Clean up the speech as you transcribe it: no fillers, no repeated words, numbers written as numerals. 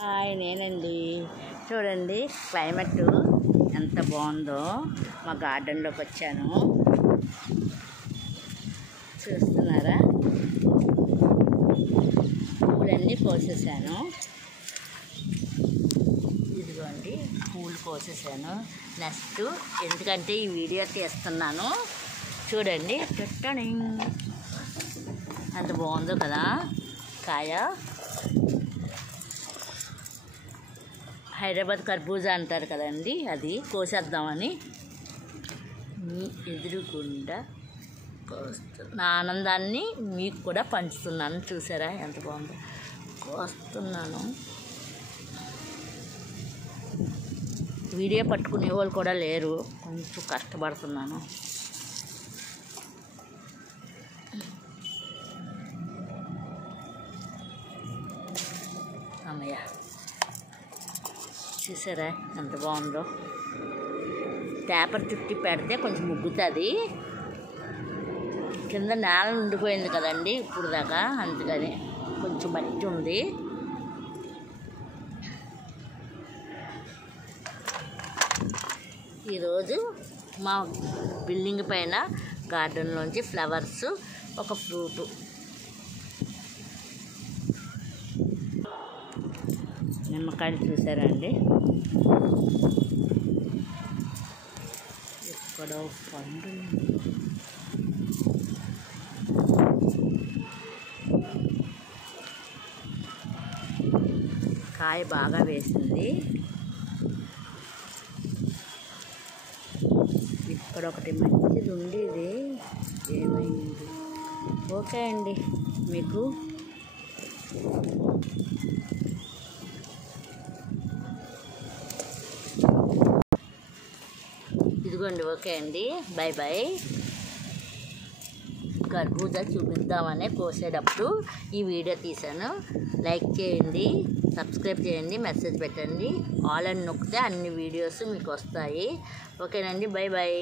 Hi నేనండి. చూడండి climate ఎంత బాగుందో. మా గార్డెన్లోకి వచ్చాను, చూస్తున్నారా? పూలన్నీ కోసేసాను. ఇదిగోండి పూలు కోసేసాను. నెక్స్ట్ ఎందుకంటే ఈ వీడియో తీస్తున్నాను చూడండి. పెట్టని ఎంత బాగుందో కదా కాయ. హైదరాబాద్ కర్బూజా అంటారు కదండి, అది కోసేద్దామని మీ ఎదురుగుండా నా ఆనందాన్ని మీకు కూడా పంచుతున్నాను. చూసారా ఎంత బాగుందో? కోస్తున్నాను. వీడియో పట్టుకునే వాళ్ళు కూడా లేరు, కొంచెం కష్టపడుతున్నాను. అమ్మయ్య, చూసారా ఎంత బాగుందో? పేపర్ చుట్టి పెడితే కొంచెం ముగ్గుతుంది. కింద నేల ఉండిపోయింది కదండి ఇప్పుడు దాకా, అందుకని కొంచెం మట్టి ఉంది. ఈరోజు మా బిల్డింగ్ పైన గార్డెన్లోంచి ఫ్లవర్స్, ఒక ఫ్రూటు. నిమ్మకాయలు చూసారా అండి? ఇక్కడ పండు, కాయ బాగా వేసింది. ఇక్కడ ఒకటి మంచిది ఉండేది, ఏమైంది? ఓకే అండి, మీకు ఇదిగోండి. ఓకే అండి, బాయ్ బాయ్. కర్బూజా చూపిద్దామనే కోసేటప్పుడు ఈ వీడియో తీశాను. లైక్ చేయండి, సబ్స్క్రైబ్ చేయండి, మెసేజ్ పెట్టండి. ఆల్ అని నొక్కితే అన్ని వీడియోస్ మీకు వస్తాయి. ఓకేనండి, బాయ్ బాయ్.